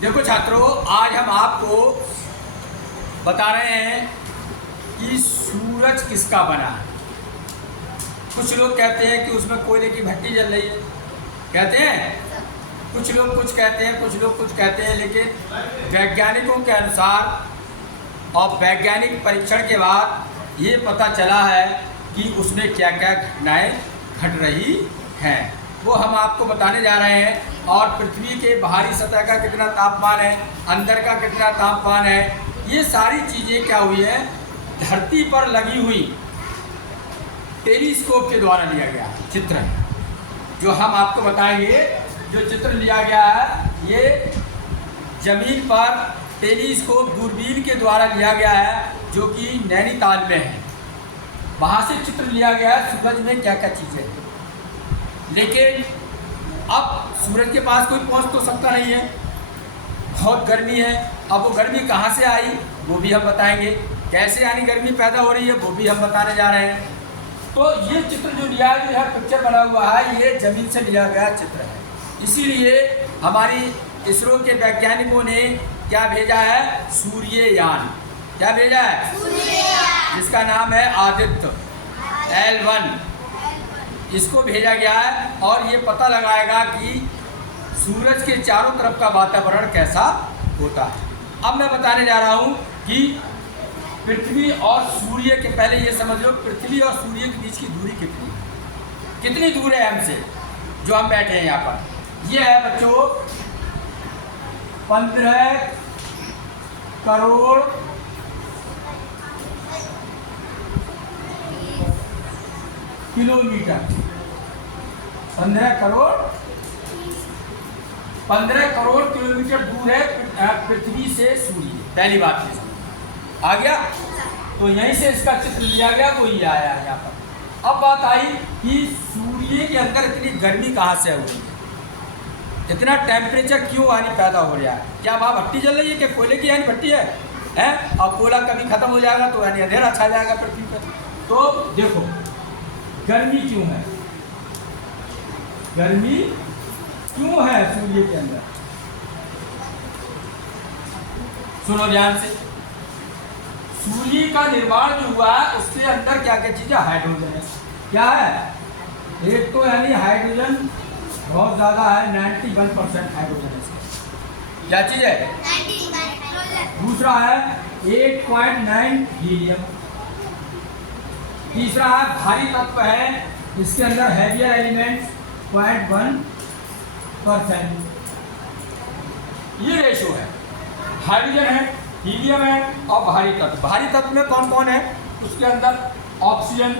देखो छात्रों, आज हम आपको बता रहे हैं कि सूरज किसका बना है। कुछ लोग कहते हैं कि उसमें कोयले की भट्टी जल रही है, कहते हैं। कुछ लोग कुछ कहते हैं, कुछ लोग कुछ कहते हैं, लेकिन वैज्ञानिकों के अनुसार और वैज्ञानिक परीक्षण के बाद ये पता चला है कि उसमें क्या क्या घटनाएं घट रही हैं, वो हम आपको बताने जा रहे हैं। और पृथ्वी के बाहरी सतह का कितना तापमान है, अंदर का कितना तापमान है, ये सारी चीज़ें क्या हुई है, धरती पर लगी हुई टेलीस्कोप के द्वारा लिया गया चित्र है, जो हम आपको बताएंगे। जो चित्र लिया गया है ये जमीन पर टेलीस्कोप दूरबीन के द्वारा लिया गया है, जो कि नैनीताल में है। वहाँ से चित्र लिया गया है सूरज में क्या क्या चीज़ें हैं। लेकिन अब सूरज के पास कोई पहुँच तो सकता नहीं है, बहुत गर्मी है। अब वो गर्मी कहाँ से आई वो भी हम बताएंगे, कैसे यानी गर्मी पैदा हो रही है वो भी हम बताने जा रहे हैं। तो ये चित्र जो लिया है, जो है पिक्चर बना हुआ है, ये जमीन से लिया गया चित्र है। इसीलिए हमारी इसरो के वैज्ञानिकों ने क्या भेजा है, सूर्ययान। क्या भेजा है? सूर्ययान, जिसका नाम है आदित्य L1। इसको भेजा गया है और ये पता लगाएगा कि सूरज के चारों तरफ का वातावरण कैसा होता है। अब मैं बताने जा रहा हूँ कि पृथ्वी और सूर्य के, पहले ये समझ लो पृथ्वी और सूर्य के बीच की दूरी कितनी दूर है हमसे, जो हम बैठे हैं यहाँ पर। ये है बच्चों 15 करोड़ किलोमीटर। 15 करोड़ किलोमीटर दूर है पृथ्वी से सूर्य। पहली बात ये आ गया, तो यहीं से इसका चित्र लिया गया, वो ही आया यहाँ पर। अब बात आई कि सूर्य के अंदर इतनी गर्मी कहाँ से हो रही है, इतना टेम्परेचर क्यों यानी पैदा हो रहा है। क्या वहाँ भट्टी जल रही है, क्या कोयले की यानी भट्टी है, हैं? और कोयला कभी खत्म हो जाएगा तो यानी अंधेरा छा जाएगा पृथ्वी पर। तो देखो गर्मी क्यों है, गर्मी क्यों है सूर्य के अंदर, सुनो ध्यान से। सूर्य का निर्माण जो हुआ है उसके अंदर क्या क्या चीज़ है, हाइड्रोजन है। क्या है? एक तो यानी हाइड्रोजन बहुत ज़्यादा है, 91% हाइड्रोजन है इसका। क्या चीज़ है? दूसरा है 8.9 हीलियम। तीसरा है भारी तत्व है, इसके अंदर हैवियर एलिमेंट 0.1%। ये रेशो है, हाइड्रोजन है, हीलियम है और भारी तत्व। भारी तत्व में कौन कौन है, उसके अंदर oxygen,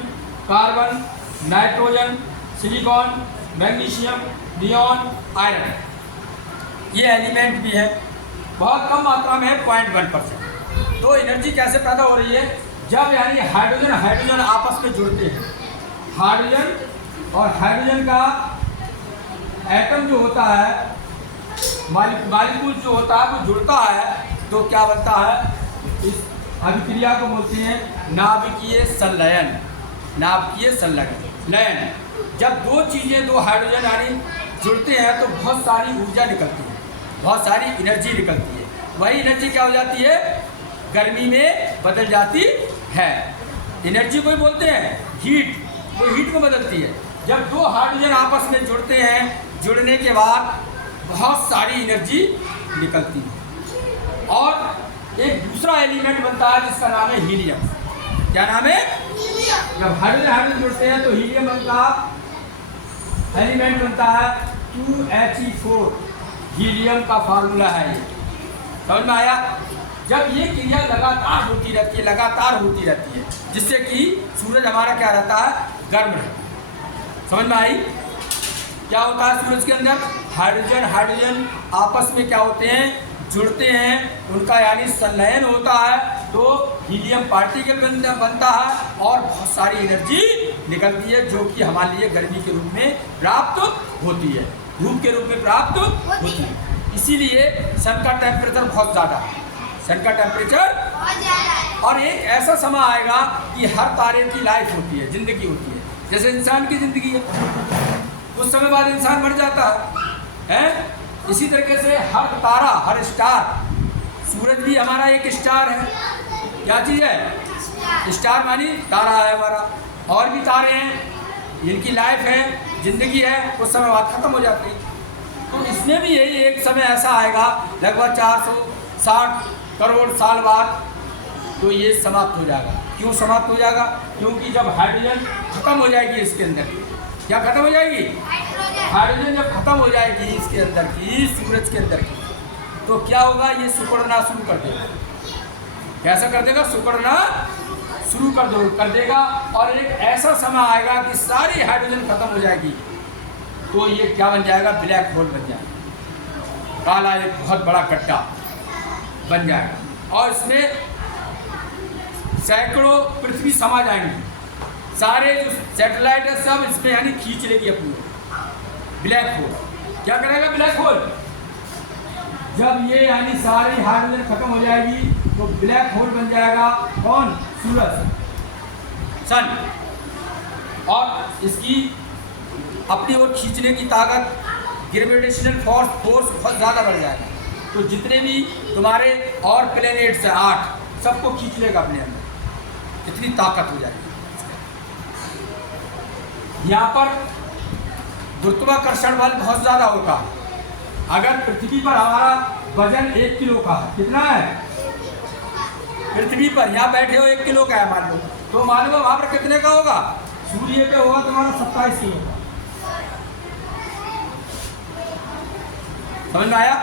carbon, nitrogen, silicon, magnesium, neon, iron, ये एलिमेंट भी है। बहुत कम मात्रा में है, 0.1%। तो एनर्जी कैसे पैदा हो रही है, जब यानी हाइड्रोजन आपस में जुड़ते हैं। हाइड्रोजन और हाइड्रोजन का एटम जो होता है, मॉलिक्यूल जो होता है वो जुड़ता है, तो क्या बनता है, इस अभिक्रिया को बोलते हैं नाभिकीय संलयन। नाभिकीय संलयन, जब दो चीज़ें, दो हाइड्रोजन यानी जुड़ते हैं तो बहुत सारी ऊर्जा निकलती है, बहुत सारी एनर्जी निकलती है। वही एनर्जी क्या हो जाती है, गर्मी में बदल जाती है। एनर्जी को ही बोलते हैं हीट, वो हीट को बदलती है। जब दो हाइड्रोजन आपस में जुड़ते हैं, जुड़ने के बाद बहुत सारी एनर्जी निकलती है और एक दूसरा एलिमेंट बनता है जिसका नाम है हीलियम। क्या नाम है? जब हाइड्रोजन जुड़ते हैं तो हीलियम बनता एलिमेंट बनता है 2He4। हीलियम का फार्मूला है ये, समझ में आया? जब ये क्रिया लगातार होती रहती है, जिससे कि सूरज हमारा क्या रहता है, गर्म रहता है। समझ में आई? क्या होता है सूरज के अंदर, हाइड्रोजन आपस में क्या होते हैं, जुड़ते हैं, उनका यानी संलयन होता है, तो हीलियम पार्टिकल बनता है और बहुत सारी एनर्जी निकलती है, जो कि हमारे लिए गर्मी के रूप में प्राप्त होती है, धूप के रूप में प्राप्त होती है। इसीलिए सन का टेम्परेचर बहुत ज़्यादा है, सन का टेम्परेचर बहुत ज़्यादा है। और एक ऐसा समय आएगा कि हर तारे की लाइफ होती है, जिंदगी होती है, जैसे इंसान की ज़िंदगी है। कुछ समय बाद इंसान मर जाता है, इसी तरीके से हर तारा, हर स्टार, सूरज भी हमारा एक स्टार है। क्या चीज़ है? स्टार मानी तारा है हमारा। और भी तारे हैं, जिनकी लाइफ है, जिंदगी है, कुछ समय बाद खत्म हो जाती है। तो इसमें भी यही एक समय ऐसा आएगा लगभग 460 करोड़ साल बाद, तो ये समाप्त हो जाएगा। क्यों समाप्त हो जाएगा? क्योंकि जब हाइड्रोजन खत्म हो जाएगी इसके अंदर, क्या खत्म हो जाएगी? हाइड्रोजन जब खत्म हो जाएगी इसके अंदर की, सूरज के अंदर की, तो क्या होगा? ये सिकुड़ना शुरू कर देगा। कैसा कर देगा? सिकुड़ना शुरू कर देगा। और एक ऐसा समय आएगा कि सारी हाइड्रोजन खत्म हो जाएगी, तो ये क्या बन जाएगा? ब्लैक होल बन जाएगा। काला एक बहुत बड़ा गड्ढा बन जाएगा और इसमें सैकड़ों पृथ्वी समा जाएंगी। सारे जो सैटेलाइट है सब इसमें यानी खींच लेगी अपनी ब्लैक होल। क्या करेगा ब्लैक होल? जब ये यानी सारी हाइड्रोजन खत्म हो जाएगी तो ब्लैक होल बन जाएगा। कौन? सूरज, सन। और इसकी अपनी ओर खींचने की ताकत, ग्रेविटेशनल फोर्स बहुत ज़्यादा बढ़ जाएगा। तो जितने भी तुम्हारे और प्लेनेट्स हैं 8, सबको खींच लेगा अपने अंदर। इतनी ताकत हो जाएगी। यहाँ पर गुरुत्वाकर्षण बल बहुत ज़्यादा होता है। अगर पृथ्वी पर हमारा वजन 1 किलो का है, कितना है? पृथ्वी पर यहाँ बैठे हो 1 किलो का है मान लो, तो मालूम है वहाँ पर कितने का होगा? सूर्य पे होगा तुम्हारा 27 किलो का। समझ में आया?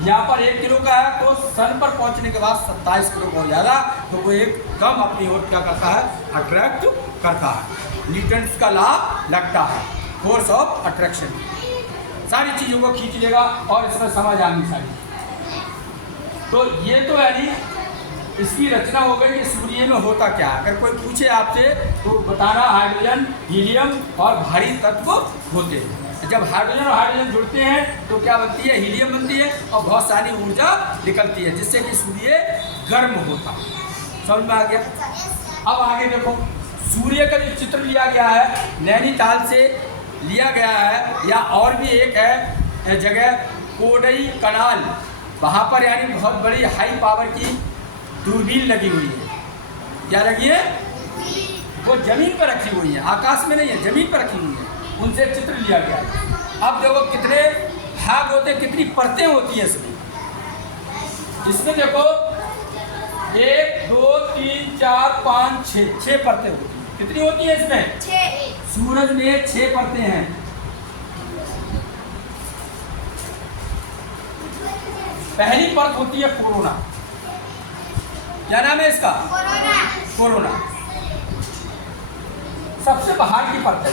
यहाँ पर 1 किलो का है तो सन पर पहुँचने के बाद 27 किलो का हो जाएगा। तो वो एक कम अपनी ओर क्या करता है? अट्रैक्ट करता है। न्यूटन्स का लॉ लगता है, फोर्स ऑफ अट्रैक्शन। सारी चीज़ों को खींच लेगा और इसमें समझ आएंगी सारी। तो ये तो यानी इसकी रचना हो गई कि सूर्य में होता क्या है। अगर कोई पूछे आपसे तो बताना हाइड्रोजन, हीलियम और भारी तत्व होते हैं। जब हाइड्रोजन और हाइड्रोजन जुड़ते हैं तो क्या बनती है? हीलियम बनती है और बहुत सारी ऊर्जा निकलती है, जिससे कि सूर्य गर्म होता है। समझ में आ गया? अब आगे देखो, सूर्य का जो चित्र लिया गया है नैनीताल से लिया गया है, या और भी एक है जगह कोडई कनाल, वहाँ पर यानी बहुत बड़ी हाई पावर की दूरबीन लगी हुई है। क्या लगी है? वो जमीन पर रखी हुई है, आकाश में नहीं है, जमीन पर रखी हुई है। उनसे चित्र लिया गया है। अब देखो कितने भाग होते हैं, कितनी परतें होती हैं इसमें देखो 1 2 3 4 5 6 परतें होती हैं। कितनी होती है इसमें? 6। सूरज में 6 परतें हैं। पहली परत होती है कोरोना। क्या नाम है इसका? कोरोना। सबसे बाहर की परत है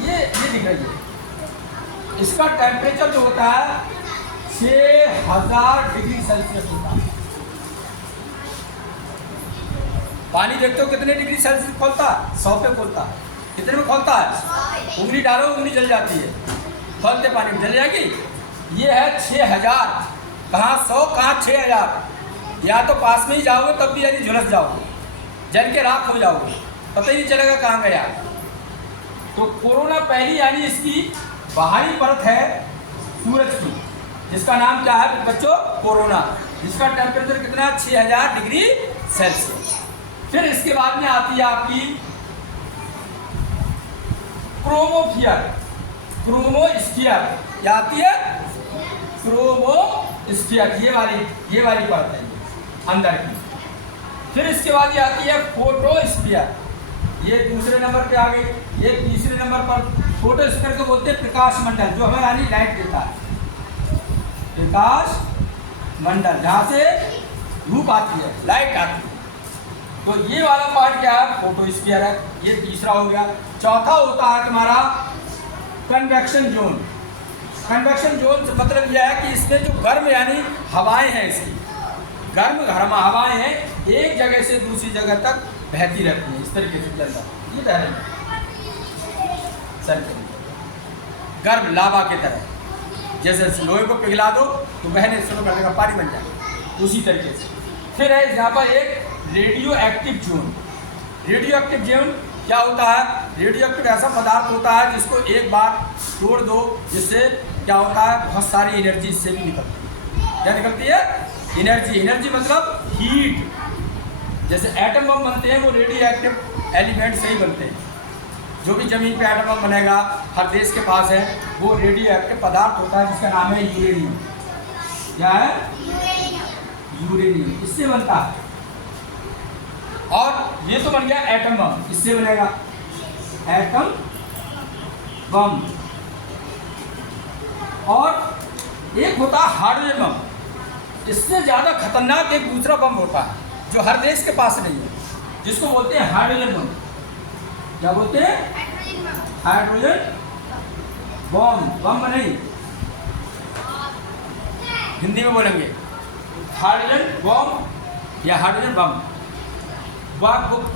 ये दिख रही है। इसका टेम्परेचर जो होता है 6000 डिग्री सेल्सियस होता है। पानी देखते हो कितने डिग्री सेल्सियस खोलता है? 100 पे खोलता है। कितने में खोलता है? उंगली डालो, उंगली जल जाती है, खोलते पानी में जल जाएगी। ये है 6000। कहाँ 100, कहाँ 6000। या तो पास में ही जाओगे तब भी यानी झुलस जाओगे, जल के राख हो जाओगे, पता ही नहीं चलेगा कहाँ गया। तो कोरोना पहली यानी इसकी बाहरी परत है सूरज की, जिसका नाम क्या है बच्चों? कोरोना। जिसका टेम्परेचर कितना है? 6000 डिग्री सेल्सियस। फिर इसके बाद में आती है आपकी क्रोमोफियर, क्रोमोस्फियर। क्या आती है? क्रोमोस्फियर। ये वाली परत है अंदर की। फिर इसके बाद ये आती है फोटोस्फियर। ये दूसरे नंबर पे आ गई। ये तीसरे नंबर पर फोटोस्फीयर को बोलते हैं प्रकाश मंडल, जो हमें यानी लाइट देता है। प्रकाश मंडल, जहाँ से धूप आती है, लाइट आती है। तो ये वाला पार्ट क्या है? फोटोस्फीयर है। ये तीसरा हो गया। चौथा होता है तुम्हारा कन्वेक्शन जोन। कन्वेक्शन जोन से मतलब यह है कि इसमें जो गर्म यानी हवाएं हैं, इसकी गर्म हवाएं हैं, एक जगह से दूसरी जगह तक बहती रहती है। इस तरीके से ये बह रही है गर्म लावा की तरह। जैसे लोहे को पिघला दो तो बहने शुरू कर देगा, पानी बन जाएगा, उसी तरीके से। फिर है यहाँ पर एक radio active zone. Radio active zone क्या होता है? रेडियो एक्टिव ऐसा पदार्थ होता है जिसको एक बार तोड़ दो, जिससे क्या होता है, बहुत सारी एनर्जी इससे भी निकलती है। क्या निकलती है? एनर्जी। एनर्जी मतलब हीट। जैसे एटम बम बनते हैं वो रेडियो एक्टिव एलिमेंट से ही बनते हैं। जो भी जमीन पे एटम बम बनेगा हर देश के पास है, वो रेडियो एक्टिव पदार्थ होता है जिसका नाम है यूरेनियम। क्या है? यूरेनियम। इससे बनता है। और ये तो बन गया एटम बम, इससे बनेगा एटम बम। और एक होता है हाइड्रोजन बम। इससे ज़्यादा खतरनाक एक दूसरा बम होता है जो हर देश के पास नहीं है, जिसको बोलते हैं हाइड्रोजन बम। क्या बोलते हैं? Hydrogen bomb. बम नहीं, हिंदी में बोलेंगे हाइड्रोजन बम या हाइड्रोजन बम।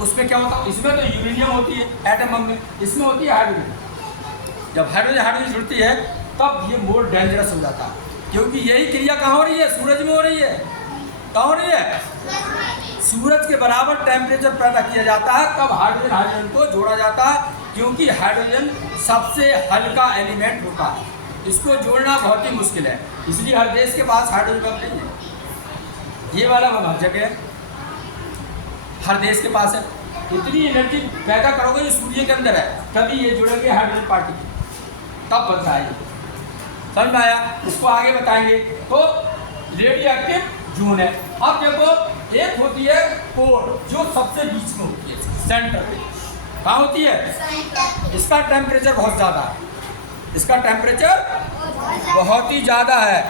उसमें क्या होता है? इसमें तो यूरेनियम होती है एटम बम में, इसमें होती है हाइड्रोजन। जब हाइड्रोजन जुड़ती है तब ये मोर डेंजरस हो जाता है, क्योंकि यही क्रिया कहाँ हो रही है? सूरज में हो रही है। कहाँ हो रही है? सूरज के बराबर टेम्परेचर पैदा किया जाता है, तब हाइड्रोजन हाइड्रोजन को जोड़ा जाता है, क्योंकि हाइड्रोजन सबसे हल्का एलिमेंट होता है। इसको जोड़ना बहुत ही मुश्किल है, इसलिए हर देश के पास हाइड्रोजन बम नहीं है। ये वाला बम हर जगह है, हर देश के पास है। इतनी एनर्जी पैदा करोगे, ये सूर्य के अंदर है, तभी ये जुड़ेंगे हाइड्रोजन पार्टिकल, तब बनता है। समझ में आया? इसको आगे बताएंगे। तो रेडियो एक्टिव जून है। अब देखो, एक होती है कोर जो सबसे बीच में होती है, सेंटर पे। कहाँ होती है? इसका टेम्परेचर बहुत ज़्यादा है। इसका टेम्परेचर बहुत ही ज़्यादा है।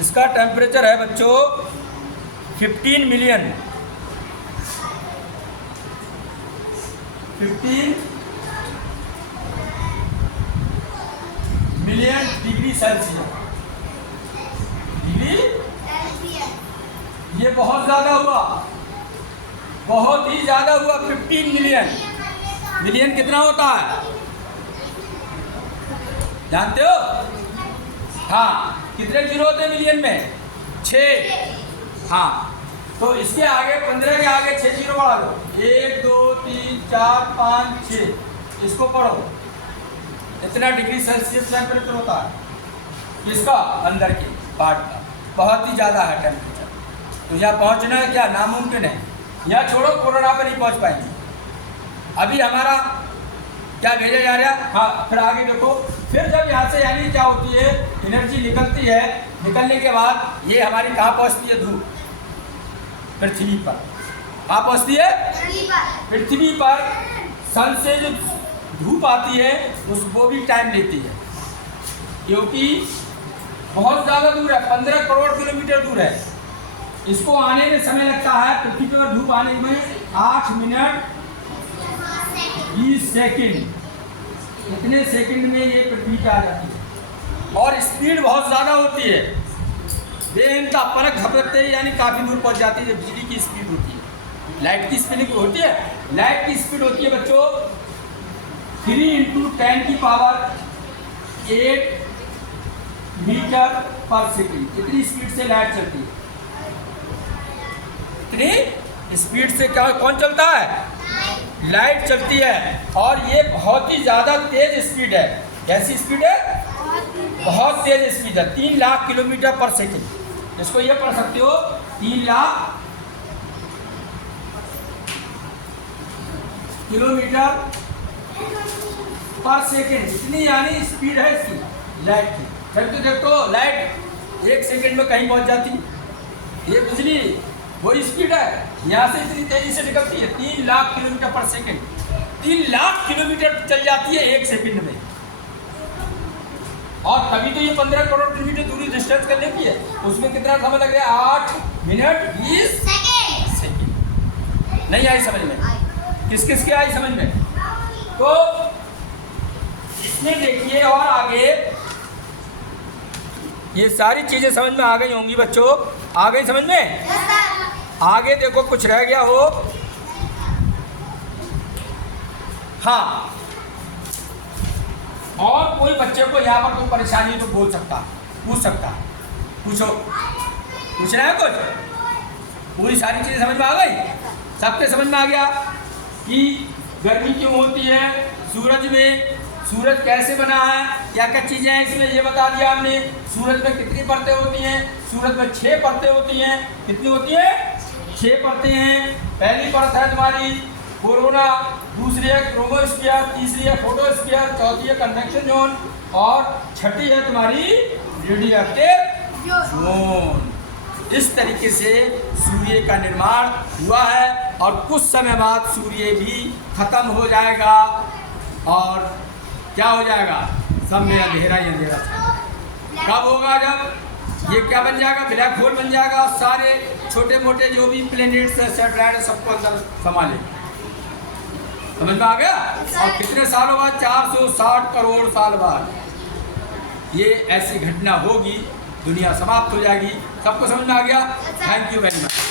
इसका टेम्परेचर है बच्चों 15 million 15 million degree Celsius. Degree ये बहुत ज़्यादा हुआ, बहुत ही ज़्यादा हुआ। 15 मिलियन। मिलियन कितना होता है जानते हो? हाँ, कितने जीरो होते हैं मिलियन में? 6। हाँ, तो इसके आगे 15 के आगे 6 जीरो बढ़ा दो। 1 2 3 4 5 6। इसको पढ़ो, इतना डिग्री सेल्सियस टेम्परेचर होता है इसका, अंदर के पार्ट का बहुत ही ज़्यादा है टेम्परेचर। तो यहाँ पहुँचना है क्या नामुमकिन है। यहाँ छोड़ो, कोरोना पर नहीं पहुँच पाएंगे। अभी हमारा क्या भेजा जा रहा है? हाँ, फिर आगे देखो। फिर जब यहाँ से यानी क्या होती है, एनर्जी निकलती है, निकलने के बाद ये हमारी कहाँ पहुँचती है? धूप, पृथ्वी पर। कहाँ पहुँचती है? पृथ्वी पर। सन से जो धूप आती है वो भी टाइम लेती है, क्योंकि बहुत ज़्यादा दूर है, 15 करोड़ किलोमीटर दूर है। इसको आने में समय लगता है, पृथ्वी पर धूप आने में 8 मिनट 20 सेकंड। इतने सेकंड में ये पृथ्वी पे आ जाती है, और स्पीड बहुत ज़्यादा होती है। बेइंतहा परख झपकते ही यानी काफ़ी दूर पहुंच जाती है। बिजली की स्पीड होती है, लाइट की स्पीड होती है। लाइट की स्पीड होती है बच्चों 3 × 10 की पावर 8 मीटर पर सेकंड। इतनी स्पीड से लाइट चलती है। इतनी स्पीड से क्या कौन चलता है? लाइट चलती है। और ये बहुत ही ज़्यादा तेज स्पीड है। कैसी स्पीड है? बहुत तेज स्पीड है। 3 लाख किलोमीटर पर सेकंड। इसको ये पढ़ सकते हो, 3 लाख किलोमीटर पर सेकंड। इतनी यानी स्पीड है इसकी लाइट की। फिर तो देखो, लाइट 1 सेकंड में कहीं पहुंच जाती। ये बिजली वही स्पीड है, यहाँ से इतनी तेजी से निकलती है। 3 लाख किलोमीटर पर सेकंड। 3 लाख किलोमीटर चल जाती है 1 सेकंड में। और तभी तो ये 15 करोड़ किलोमीटर दूरी डिस्टेंस करने की है। उसमें कितना समय लग रहा है? 8 मिनट 20 सेकंड। नहीं आई समझ में? किस किस के आई समझ में? तो इसमें देखिए, और आगे ये सारी चीजें समझ में आ गई होंगी बच्चों। आ गई समझ में? आगे देखो, कुछ रह गया हो? हाँ, और कोई बच्चे को यहाँ पर कोई परेशानी है तो बोल सकता, पूछ सकता। पूछो, पूछना है कुछ? पूरी सारी चीज़ें समझ में आ गई? सबके समझ में आ गया कि गर्मी क्यों होती है सूरज में, सूरज कैसे बना है, क्या क्या चीजें हैं इसमें ये बता दिया हमने। सूरज में कितनी परतें होती हैं? सूरज में 6 परतें होती हैं। कितनी होती है? 6 परतें हैं। पहली परत है तुम्हारी कोरोना, दूसरी है क्रोमोस्फीयर, तीसरी है फोटोस्फीयर, चौथी है कन्वेक्शन जोन और छठी है तुम्हारी रेडियोएक्टिव जोन। इस तरीके से सूर्य का निर्माण हुआ है और कुछ समय बाद सूर्य भी खत्म हो जाएगा और क्या हो जाएगा? सब में अंधेरा ही अंधेरा। कब होगा? जब ये क्या बन जाएगा? ब्लैक होल बन जाएगा। सारे छोटे मोटे जो भी प्लेनेट्स है, सैटेलाइट है, सबको अंदर संभाले। समझ में आ गया? और कितने सालों बाद? 460 करोड़ साल बाद ये ऐसी घटना होगी, दुनिया समाप्त हो जाएगी। सबको समझ में आ गया? Thank you very much.